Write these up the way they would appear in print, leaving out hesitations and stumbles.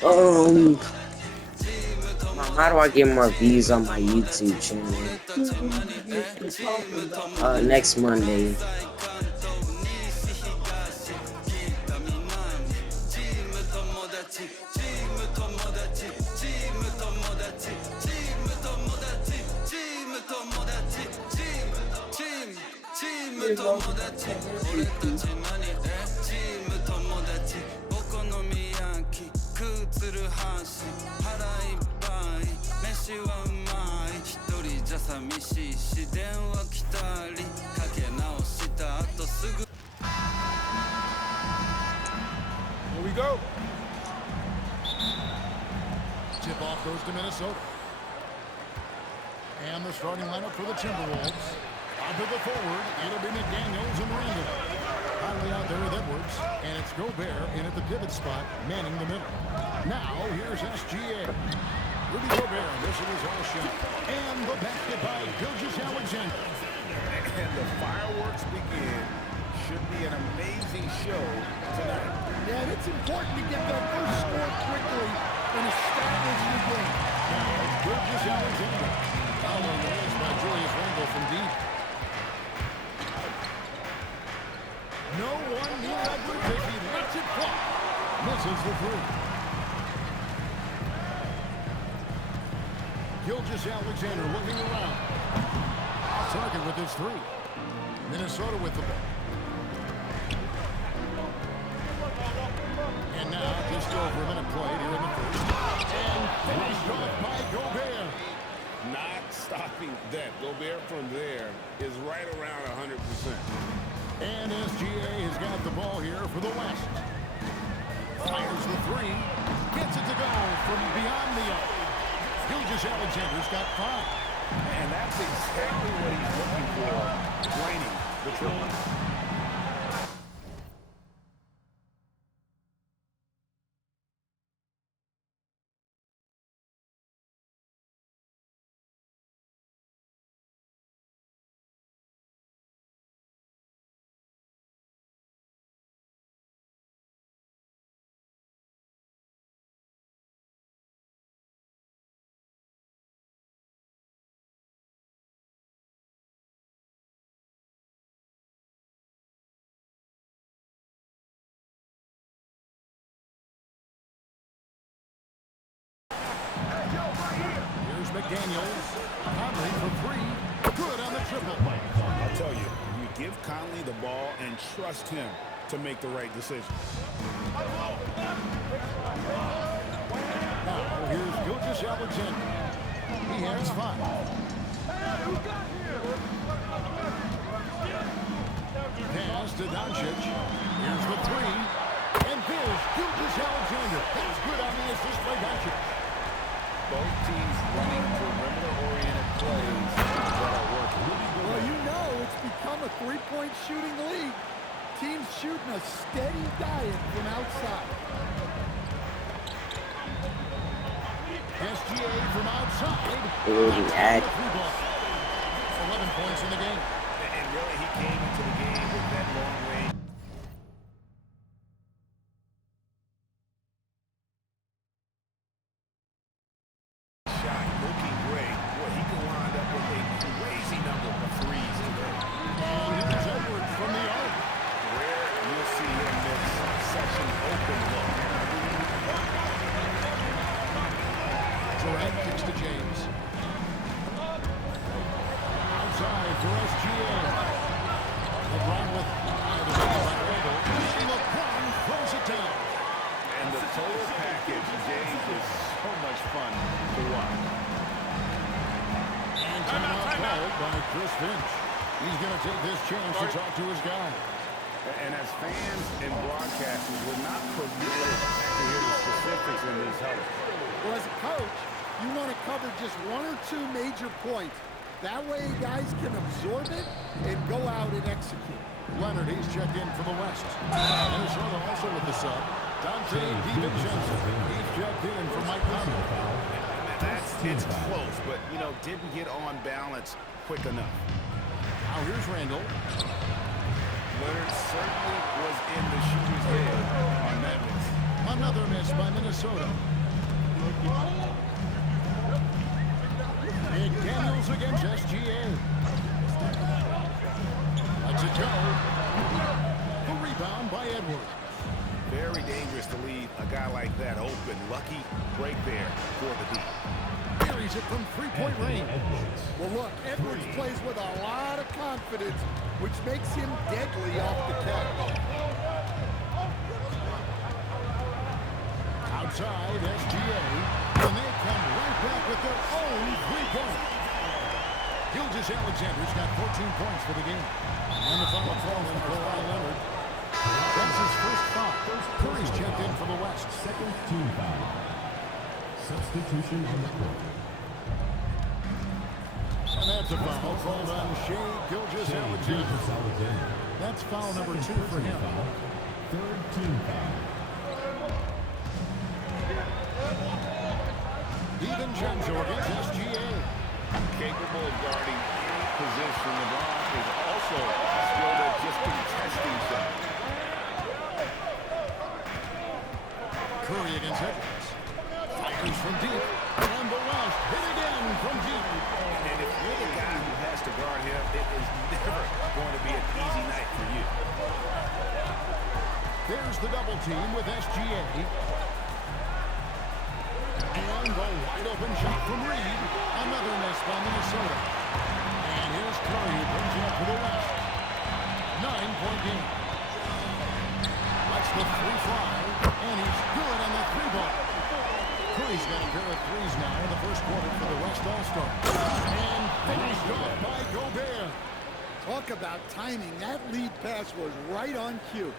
Um, how do I get more views on my YouTube channel? Next Monday. Here we go. Tip off goes to Minnesota. And the starting lineup for the Timberwolves. Up to the forward, it'll be McDaniels and Randall. Finally out there with Edwards. And it's Gobert in at the pivot spot, manning the middle. Now, here's SGA. Rudy Gobert, this is his all shot. And the basket by Gilgeous-Alexander. And the fireworks begin. Should be an amazing show tonight. Yeah, and it's important to get that first score quickly and establish your game. Now, Gilgeous-Alexander. Following the race by Julius Randle from deep. No one near Edwards as he lets it fly. Misses the three. Gilgeous-Alexander looking around. Target with his three. Minnesota with the ball. And now, just over a minute played here in the first. And finished off by Gobert. Not stopping that. Gobert from there is right around 100%. And SGA has got the ball here for the West. Fires the three. Gets it to go from beyond the arc. Gilgeous-Alexander's got 5. And that's exactly what he's looking for, draining the triple. Here's McDaniels. Conley for 3. Good on the triple. I'll tell you, you give Conley the ball and trust him to make the right decision. Now, here's Gilgeous-Alexander. He has 5. Pass to Doncic. Here's the 3. And there's Gilgeous-Alexander. That's good on the assist by Doncic. Both teams running perimeter-oriented plays that are working. Well, you know it's become a three-point shooting league. Teams shooting a steady diet from outside. SGA from outside. Ooh, ad. 11 points in the game. And really, he came into the game with that long range. Shot looking great. Boy, he can wind up with a crazy number of threes today. And here's Edwards from the arc. Where you'll see him miss such an open look. Durant kicks to James. Outside for SGA. LeBron with Randle. LeBron throws it down. And the total package, James, is so much fun to watch. And timeout called by Chris Finch. He's going to take this chance to talk to his guy. And as fans and broadcasters, we're not permitted to hear the specifics in these huddles. Well, as a coach, you want to cover just 1 or 2 major points. That way guys can absorb it and go out and execute. Leonard, he's checked in for the West. Minnesota also with the sub. Dante DiVincenzo. He's checked in for Mike Conley. It's close, but, you know, didn't get on balance quick enough. Now here's Randall. Leonard certainly was in the shooter's head on that miss. Another miss by Minnesota. McDaniels against SGA. Lets it go. The rebound by Edwards. Very dangerous to leave a guy like that open. Lucky break there for the D. Buries it from three-point range. Well, look, Edwards plays with a lot of confidence, which makes him deadly off the catch. Outside, SGA, and they come right back with their own three-point. Gilgeous-Alexander's got 14 points for the game. And the foul falls on Kawhi Leonard. That's his first foul. Curry's checked in for the West. Second team foul. Substitution on the court. And that's a foul called on Shea Gilgeous-Alexander. That's foul number 2 for him. Third team foul. DiVincenzo against SGA. Capable of guarding any position. LeBron is also skilled at just contesting some. Curry against Edwards. Fires from deep. And the West hit again from deep. And if you're the guy who has to guard him, it is never going to be an easy night for you. There's the double team with SGA. And the wide-open shot from Reed. Another miss by Minnesota. And here's Curry who brings it up to the West. 9-point game. Lets the three fly. And he's good on the three ball. Curry's got a pair of threes now in the first quarter for the West All-Star. And finished off by Gobert. Talk about timing. That lead pass was right on cue.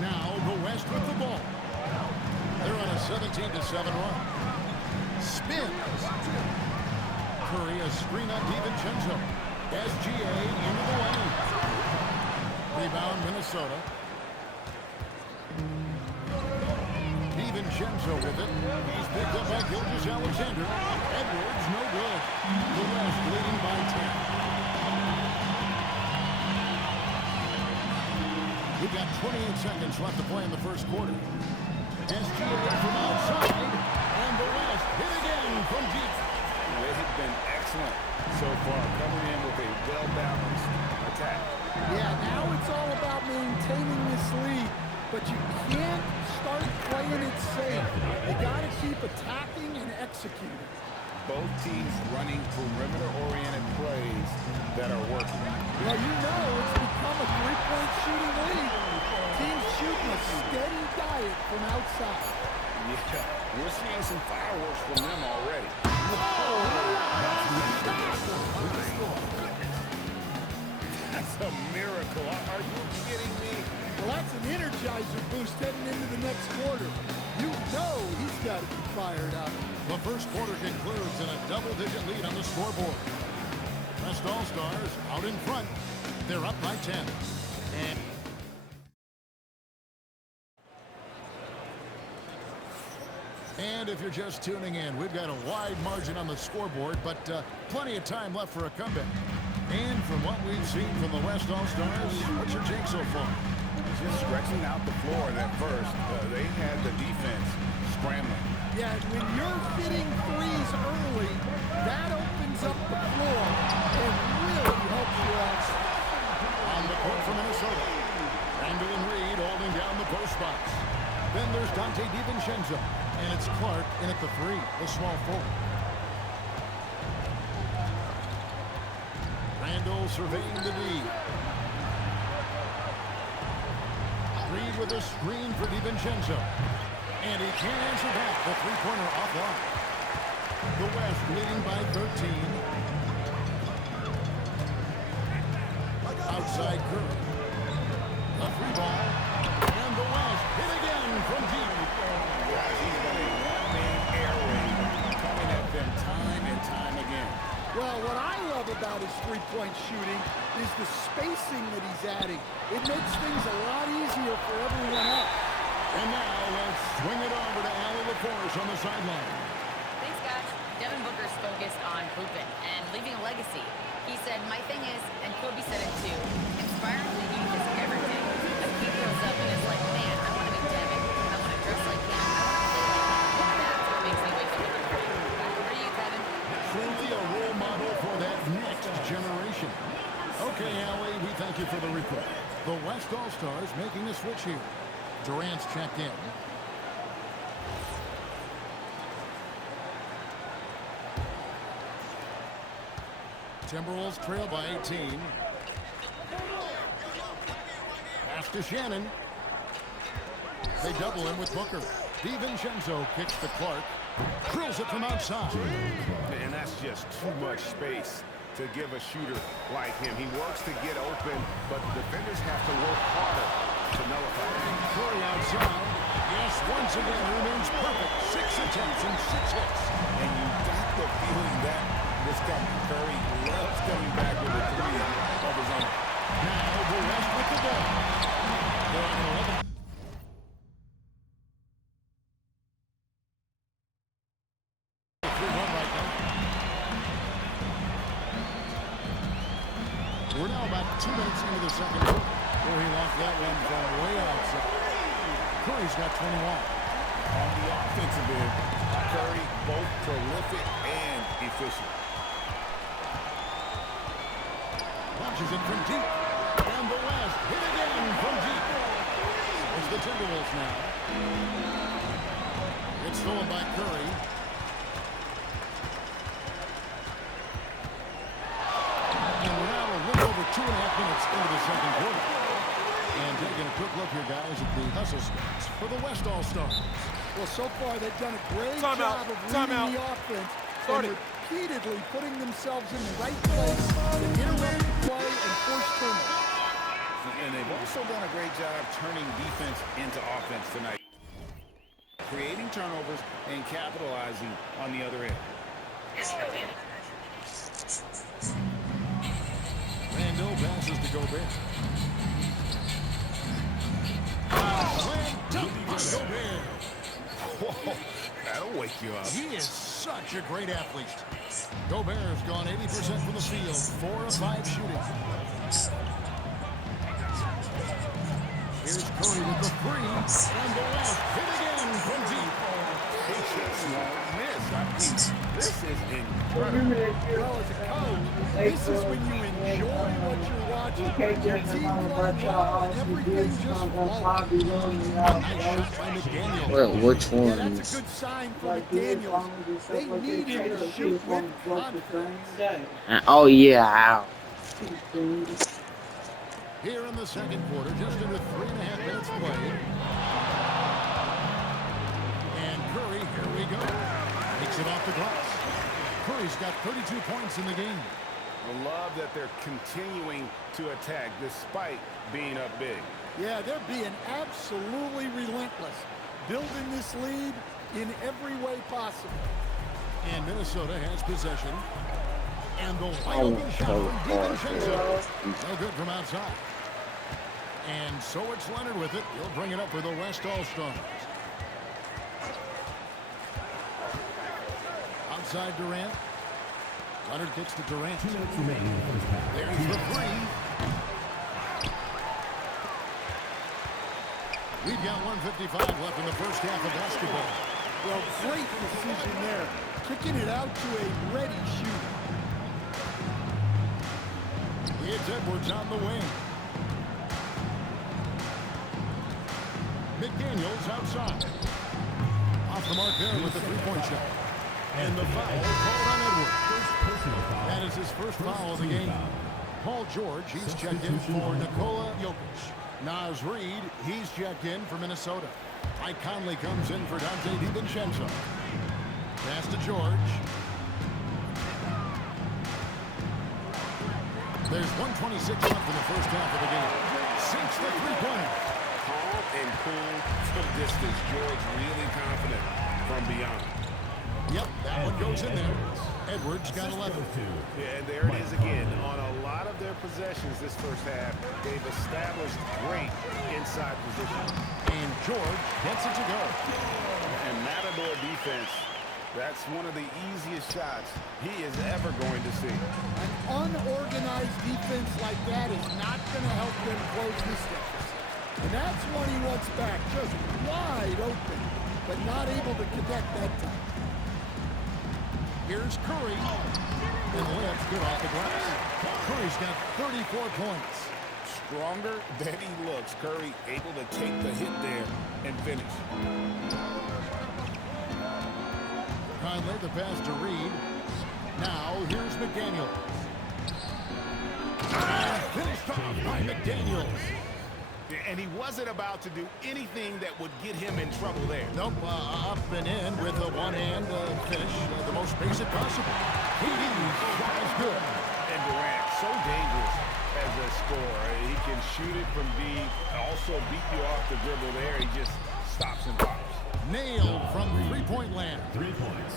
Now the West with the ball. They're on a 17-7 run. Spins. Curry a screen on DiVincenzo. SGA into the lane. Rebound Minnesota. DiVincenzo with it. He's picked up by Gilgeous-Alexander. Edwards no good. The West leading by 10. We've got 28 seconds left to play in the first quarter. SGA from outside, and the West hit again from deep. They have been excellent so far, coming in with a well-balanced attack. Yeah, now it's all about maintaining this lead, but you can't start playing it safe. You got to keep attacking and executing. Both teams running perimeter-oriented plays that are working. Well, you know it's become a three-point shooting league. Teams shooting a steady diet from outside. Yeah, we're seeing some fireworks from them already. That's a miracle. Are you kidding me? Well, that's an energizer boost heading into the next quarter. You know he's got to be fired up. The first quarter concludes in a double-digit lead on the scoreboard. West All-Stars out in front. They're up by 10. And if you're just tuning in, we've got a wide margin on the scoreboard, but plenty of time left for a comeback. And from what we've seen from the West All-Stars, what's your take so far? Just stretching out the floor at first. They had the defense scrambling. Yeah, when you're hitting threes early, that opens up the floor and really helps you out. On the court for Minnesota. Randall and Reed holding down the post spots. Then there's Dante DiVincenzo. And it's Clark in at the three, the small forward. Randall surveying the D. Reed with a screen for DiVincenzo. And he can't answer back. The three-pointer offline. The West leading by 13. Outside Curry. A free ball. And the West hit again from deep. Guys, he's got a one-man air raid coming at them time and time again. Well, what I love about his three-point shooting is the spacing that he's adding. It makes things a lot easier for everyone else. And now let's swing it over to Allie LaForce on the sideline. Thanks, guys. Devin Booker spoke focused on hooping and leaving a legacy. He said, "My thing is," and Kobe said it too, "inspiring the youth is everything." A kid grows up and is like, "Man, I want to be Devin. I want to dress like him. I want to play like him." That's what makes me wake up in the morning. Back over to you, Kevin. Truly a role model for that next generation. Okay, Allie, we thank you for the report. The West All-Stars making a switch here. Durant's checked in. Timberwolves trail by 18. Pass to Shannon. They double him with Booker. DiVincenzo kicks to Clark. Drills it from outside. And that's just too much space to give a shooter like him. He works to get open, but the defenders have to work harder to nullify it. Curry outside. Yes, once again remains perfect. 6 attempts and 6 hits. And you got the feeling that this guy Curry loves coming back with a three of his own. Now the West with the ball. They're on 11. We're now about 2 minutes into the second quarter. Oh, he lost that one from way outside. Curry's got 21. On the offensive end, Curry both prolific and efficient. Launches it from deep. And the West hit again from deep. It's the Timberwolves now. It's stolen by Curry. And we're now a little over 2.5 minutes into the second quarter. And taking a quick look here, guys, at the hustle stats for the West All-Stars. Well, so far they've done a great job of reading the offense and repeatedly putting themselves in the right place to interrupt the play and force turnovers. And they've also done a great job turning defense into offense tonight. Creating turnovers and capitalizing on the other end. Randall passes to Gobert. Slam dunk by Gobert. Whoa, that'll wake you up. He is such a great athlete. Gobert's gone 80% from the field, 4 of 5 shooting. Here's Curry with the three, and the West hit again from deep. He just won't miss. I mean, this is incredible. Well, as a coach, this is when you enjoy what you're watching. Your team playing well, and everything just flows. Nice shot by McDaniel. Well, which Yeah, ones? that's a good sign for McDaniels. They need him to shoot with confidence. Oh yeah. Here in the second quarter, just under 3.5 minutes played. And Curry, here we go. Takes it off the glass. Curry's got 32 points in the game. I love that they're continuing to attack despite being up big. Yeah, they're being absolutely relentless, building this lead in every way possible. And Minnesota has possession. And the wide open shot from DiVincenzo. No good from outside. And so it's Leonard with it. He'll bring it up for the West All-Stars. Outside Durant. Leonard kicks to Durant. 2 minutes remaining in the first half. There's the three. We've got 1:55 left in the first half of basketball. Well, great decision there, kicking it out to a ready shooter. It's Edwards on the wing. McDaniels outside. Off the mark there with the three-point shot. And the foul called on Edwards. Personal foul. That is his first foul of the game. Paul George, he's checked in for Nikola Jokic. Naz Reid, he's checked in for Minnesota. Mike Conley comes in for Dante DiVincenzo. Pass to George. There's 1:26 left in the first half of the game. Sinks the three-pointer. Calm and cool from distance. George really confident from beyond. Yep, that one goes in there. Edwards got 11. Yeah, and there it is again. On a lot of their possessions this first half, they've established great inside position. And George gets it to go. And Matador defense That's one of the easiest shots he is ever going to see. An unorganized defense like that is not going to help them close this deficit. And that's one he wants back, just wide open, but not able to connect that time. Here's Curry. And the layup's good off the glass. Curry's got 34 points. Stronger than he looks. Curry able to take the hit there and finish. Conley, the pass to Reed. Now, here's McDaniel. And finished off by McDaniels. And he wasn't about to do anything that would get him in trouble there. Nope, up and in with a one-hand finish, the most basic possible. KD's shot is good. And Durant, so dangerous as a scorer. He can shoot it from deep, also beat you off the dribble there. He just stops and pops. Nailed from three-point land. 3 points.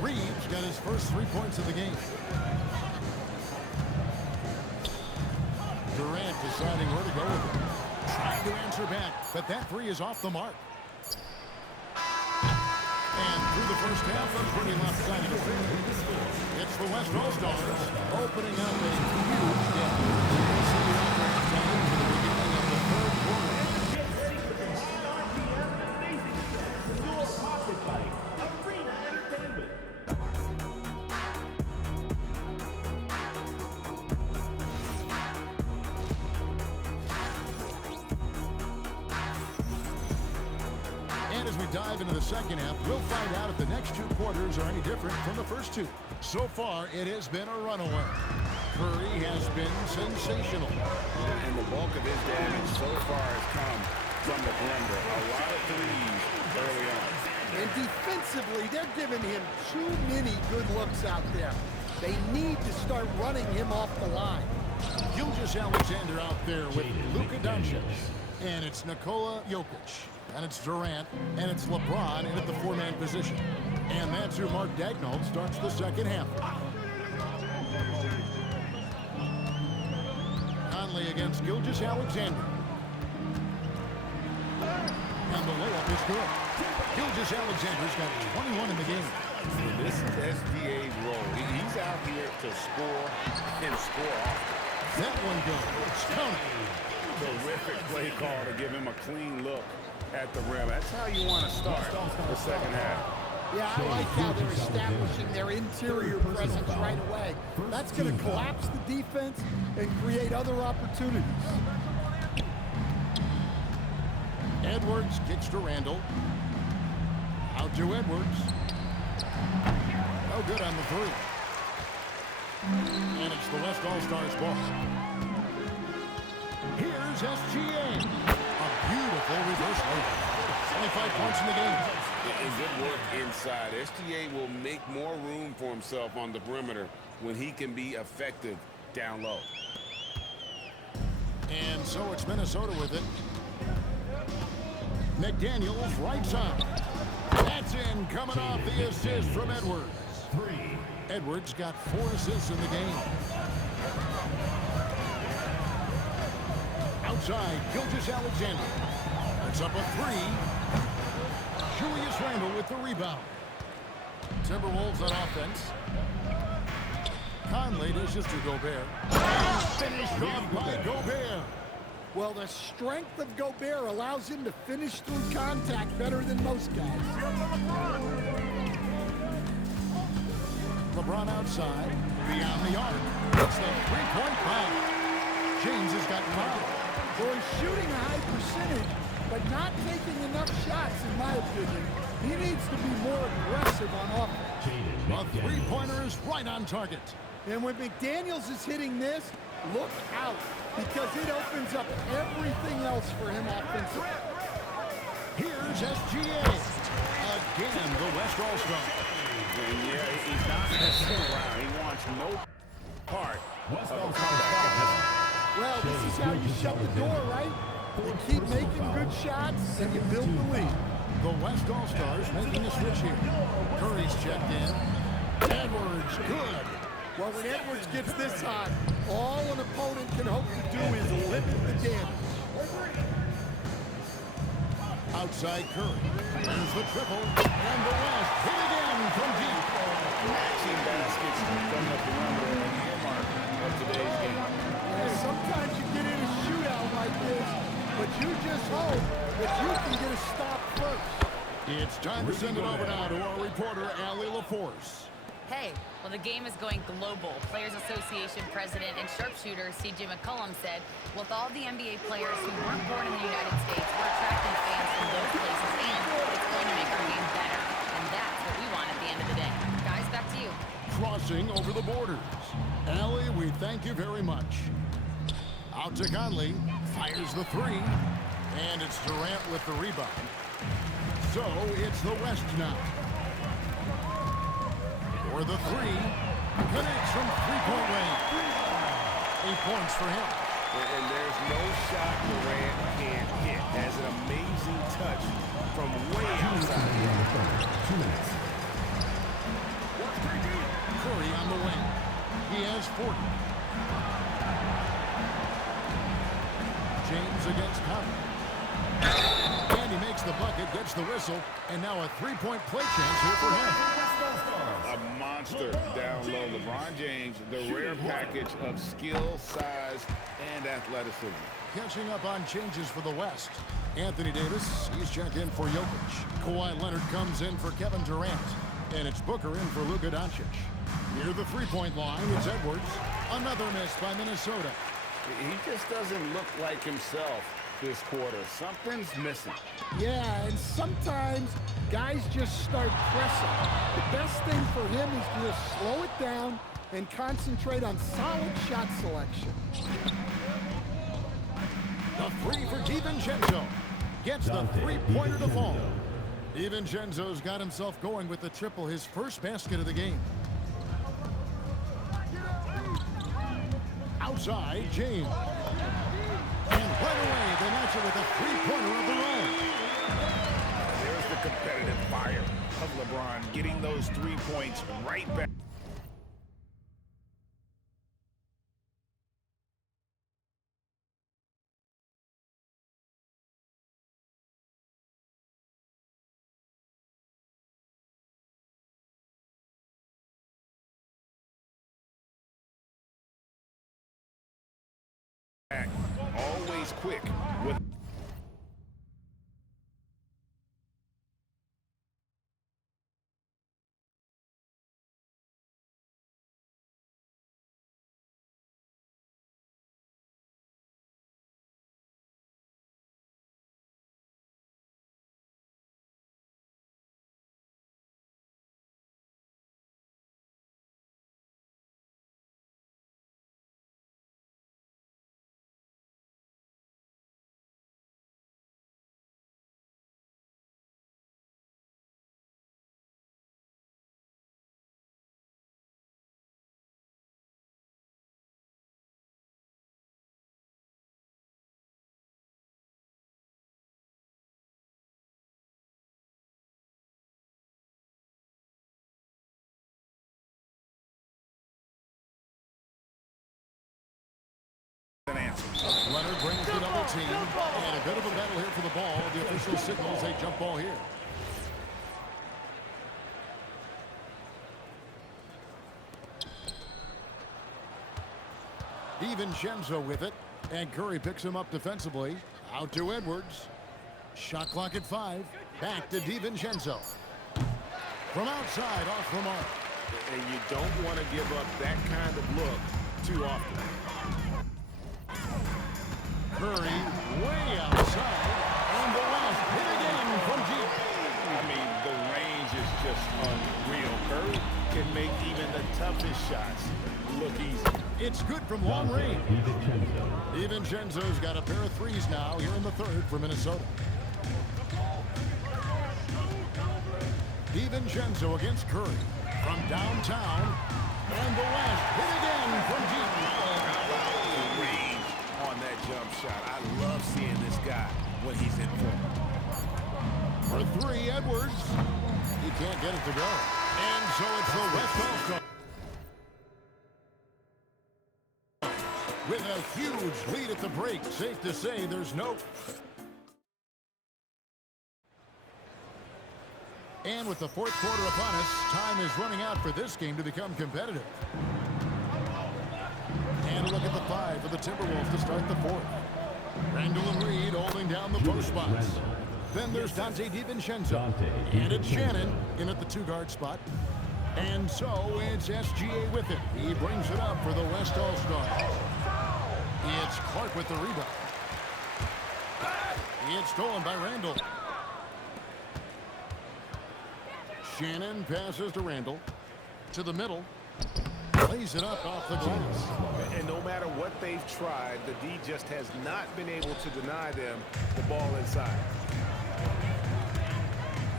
Reeves got his first 3 points of the game. Durant deciding where to go with it. Trying to answer back, but that three is off the mark. And through the first half, a pretty lopsided affair. It's the West All-Stars opening up a huge gap. We'll see you out there time for the beginning of the third quarter. Get ready for the live RPM Amazing Set, your pocket bike, arena entertainment. And as we dive into the second half, we'll find out if the next 2 quarters are any different from the first 2. So far, it has been a runaway. Curry has been sensational. And the bulk of his damage so far has come from the perimeter. A lot of threes early on. And defensively, they're giving him too many good looks out there. They need to start running him off the line. Gilgeous-Alexander out there with Luka Doncic. And it's Nikola Jokic. And it's Durant. And it's LeBron in at the 4-man position. And that's who Mark Daigneault starts the second half. Conley against Gilgeous-Alexander. And the layup is good. Gilgeous-Alexander's got 21 in the game. This is SGA's role. He's out here to score and score often. That one goes. Counted. Terrific play call to give him a clean look at the rim. That's how you want to start the second half. Yeah, I like how they're establishing their interior presence right away. That's going to collapse the defense and create other opportunities. Edwards kicks to Randall. Out to Edwards. No good on the three. And it's the West All-Stars ball. Here's SGA. A beautiful reverse layup. 25 points in the game. And good work inside. SGA will make more room for himself on the perimeter when he can be effective down low. And so it's Minnesota with it. McDaniels right side. That's in, coming off the assist from Edwards. 3. Edwards got 4 assists in the game. Outside, Gilgeous-Alexander. That's up a 3. Julius Randle with the rebound. Timberwolves on offense. Conley dishes to Gobert. Finished off by Gobert. Well, the strength of Gobert allows him to finish through contact better than most guys. LeBron outside, beyond the arc. It's the three-point foul. James has got 5. Well, he's shooting a high percentage, but not taking enough shots, in my opinion. He needs to be more aggressive on offense. A three-pointer is right on target. And when McDaniels is hitting this, look out, because it opens up everything else for him offensively. Here's SGA. Again, the West All-Star. And yeah, he's not messing around. He wants no part of a comeback. Well, this is how you shut the door, right? You keep making good shots, and you build the lead. The West All-Stars making a switch here. Curry's checked in. Edwards, good. Well, when Edwards gets this hot, all an opponent can hope to do is limit the damage. side Curry. There's the triple. And the West hit again from deep. Matching baskets from the perimeter and the earmark of today's game. Yeah, sometimes you get in a shootout like this, but you just hope that you can get a stop first. It's time to send it over now to our reporter, Allie LaForce. Hey, well, the game is going global. Players Association president and sharpshooter C.J. McCollum said, with all the NBA players who weren't born in the United States, we're attracting fans from those places, and it's going to make our game better. And that's what we want at the end of the day. Guys, back to you. Crossing over the borders. Allie, we thank you very much. Out to Conley. Fires the three. And it's Durant with the rebound. So it's the West now. For the three. Connects from three-point range. 8 points for him. And there's no shot Durant can't hit. Has an amazing touch from way outside. 2 minutes. Curry on the wing. He has 40. James against Conley. And he makes the bucket, gets the whistle, and now a three-point play chance here for him. A monster down low. LeBron James, the rare package of skill, size, and athleticism. Catching up on changes for the West. Anthony Davis, he's checked in for Jokic. Kawhi Leonard comes in for Kevin Durant. And it's Booker in for Luka Doncic. Near the three-point line, it's Edwards. Another miss by Minnesota. He just doesn't look like himself this quarter. Something's missing. Yeah, and sometimes guys just start pressing. The best thing for him is to just slow it down and concentrate on solid shot selection. The three for DiVincenzo. Gets the three-pointer to fall. DiVincenzo's got himself going with the triple, his first basket of the game. Outside, James. And right away, they match it with a three-pointer of their own. There's the competitive fire of LeBron, getting those 3 points right back. Always quick with an answer. Leonard brings the double team. And a bit of a battle here for the ball. The official signals a jump ball here. DiVincenzo with it. And Curry picks him up defensively. Out to Edwards. Shot clock at 5. Back to DiVincenzo. From outside, off the mark. And you don't want to give up that kind of look too often. Curry way outside. And the West hit again from deep. I mean, the range is just unreal. Curry can make even the toughest shots look easy. It's good from long range. DiVincenzo's got a pair of threes now here in the third for Minnesota. DiVincenzo against Curry from downtown. And the West hit again from deep. The range on that jump shot. I love seeing this guy when he's in form. For three, Edwards. He can't get it to go. And so it's the West Coast. With a huge lead at the break, safe to say there's no... And with the fourth quarter upon us, time is running out for this game to become competitive. And a look at the 5 for the Timberwolves to start the fourth. Randall and Reed holding down the post spots. Then there's Dante DiVincenzo. And it's Shannon in at the 2-guard spot. And so it's SGA with it. He brings it up for the West All-Stars. It's Clark with the rebound. It's stolen by Randall. Shannon passes to Randall. To the middle. Lays it up off the glass. And no matter what they've tried, the D just has not been able to deny them the ball inside.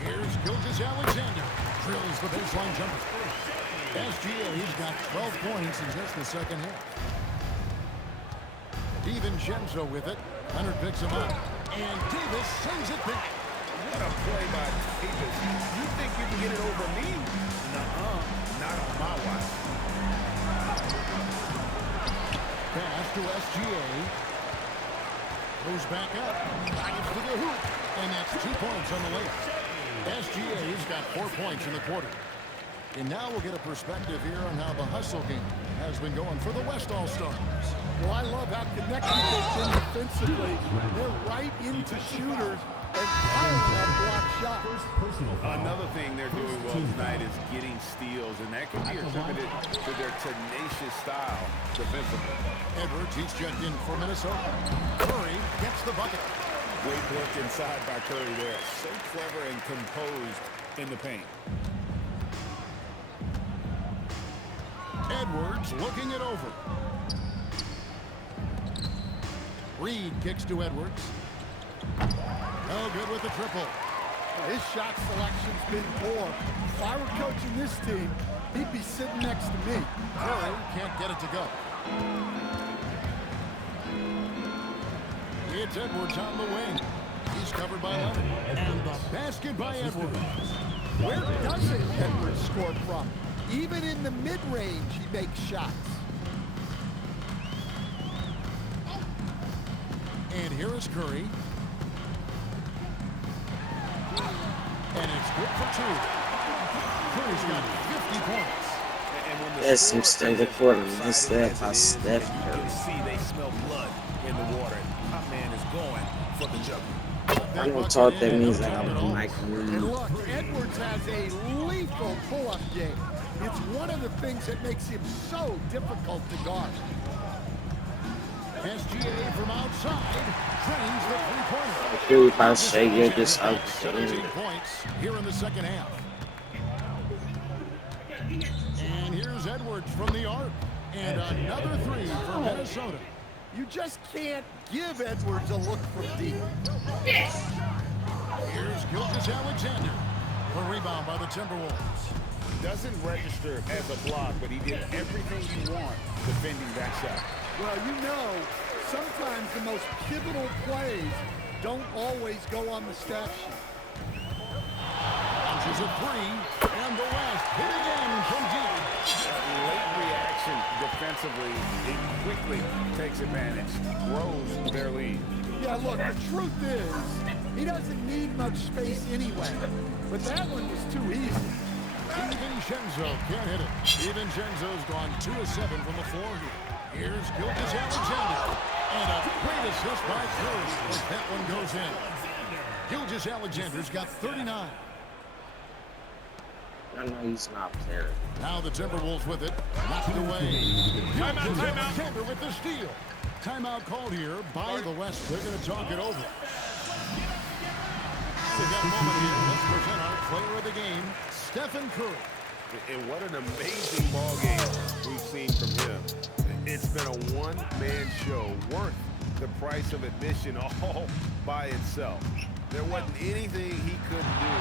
Here's Gilgeous-Alexander. Drills the baseline jumper. SGA's got 12 points in just the second half. DiVincenzo with it. Leonard picks him up. And Davis sends it back. What a play by Davis. You think you can get it over me? Nuh-uh. Not on my watch. Pass to SGA. Goes back up. Drives to the hoop. And that's 2 points on the layup. SGA's got 4 points in the quarter. And now we'll get a perspective here on how the hustle game has been going for the West All-Stars. Well, I love how connected they've been defensively. They're right into shooters and firing that block shot. Another thing they're doing well tonight is getting steals, and that can be attributed to their tenacious style defensively. Edwards, he's checked in for Minnesota. Curry gets the bucket. Great work inside by Curry there. So clever and composed in the paint. Edwards looking it over. Reed kicks to Edwards. No good with the triple. His shot selection's been poor. If I were coaching this team, he'd be sitting next to me. Curry can't get it to go. It's Edwards on the wing. He's covered by Leonard. And the basket by Edwards. Where doesn't Edwards score from? Even in the mid-range, he makes shots. And here is Curry. And it's good for 2. Curry's got 50 points. There's some still recording. That's that by Steph You Curry. can see they smell blood in the water. Top man is going for the jump. I don't talk that means that I'm Mike And Reed. look, Edwards has a lethal pull-up game. It's one of the things that makes him so difficult to guard. SGA from outside drains the 3-pointer. Really, if I say you're just out 17 points here in the second half. And here's Edwards from the arc. And another 3 for Minnesota. You just can't give Edwards a look from deep. Here's Gilgeous-Alexander. The rebound by the Timberwolves. Doesn't register as a block, but he did everything you want defending that shot. Well, you know, sometimes the most pivotal plays don't always go on the stat sheet. Launches a 3, and the last hit again from deep. Late reaction defensively, he quickly takes advantage, grows their lead. Yeah, look, the truth is, he doesn't need much space anyway. But that one was too easy. DiVincenzo can't hit it. DiVincenzo's gone 2 of 7 from the floor here. Here's Gilgeous-Alexander. And a great assist by Curry as that one goes in. Gilgeous-Alexander's got 39. I know he's not there. Now the Timberwolves with it. Knocked away. Gilgeous-Alexander with the steal. Timeout called here by the West. They're going to talk it over. We got a moment here. Let's present our player of the game, Stephen Curry. And what an amazing ball game we've seen from him. It's been a one-man show worth the price of admission all by itself. There wasn't anything he couldn't do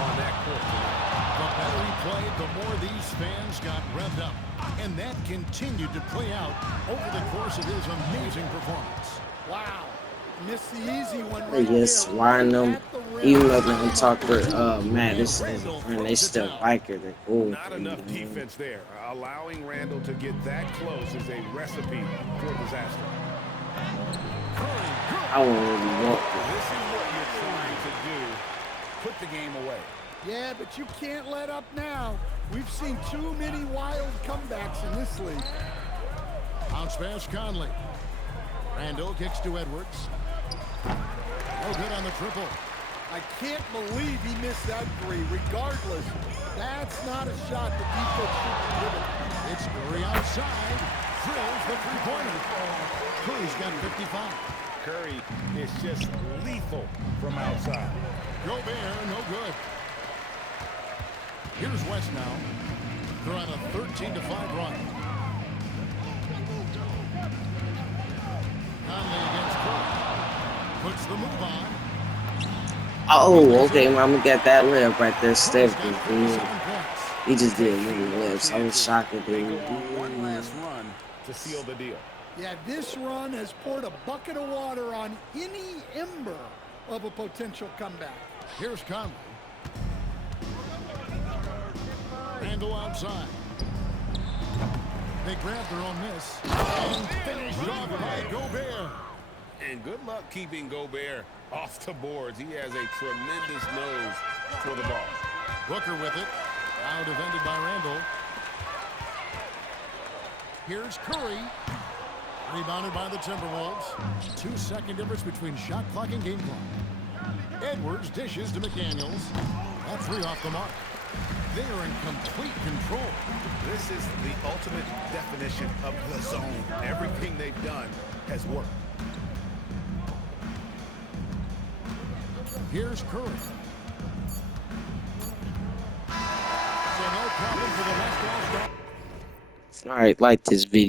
on that court tonight. The better he played, the more these fans got revved up. And that continued to play out over the course of his amazing performance. Wow. Missed the easy one They right just there. wind them, At the rim. even though they don't talk for Madison, and they still like her. They're cool. Not enough defense there. Allowing Randall to get that close is a recipe for disaster. I won't really want This is what you're trying to do. Put the game away. Yeah, but you can't let up now. We've seen too many wild comebacks in this league. Bounce pass Conley. Randall kicks to Edwards. No good on the triple. I can't believe he missed that three. Regardless, that's not a shot the defense should be given. It's Curry outside. Drills the three-pointer. Curry's got 55. Curry is just lethal from outside. Gobert, no good. Here's West now. They're on a 13-5 run. Conley against Curry. Puts the move on. Oh, okay, I'm gonna get that layup right there. Steph, Curry's got 47 points. he just did many layups. I was shocked that they They go would on one do. last run to seal the deal. Yeah, this run has poured a bucket of water on any ember of a potential comeback. Here's Conley. Randall outside. They grab their own miss. And finished off by Gobert. And good luck keeping Gobert off the boards. He has a tremendous nose for the ball. Booker with it. Now defended by Randall. Here's Curry. Rebounded by the Timberwolves. 2-second difference between shot clock and game clock. Edwards dishes to McDaniels. That three off the mark. They are in complete control. This is the ultimate definition of the zone. Everything they've done has worked. Here's Curry. So no problem for the West All-Star. All right, like this video.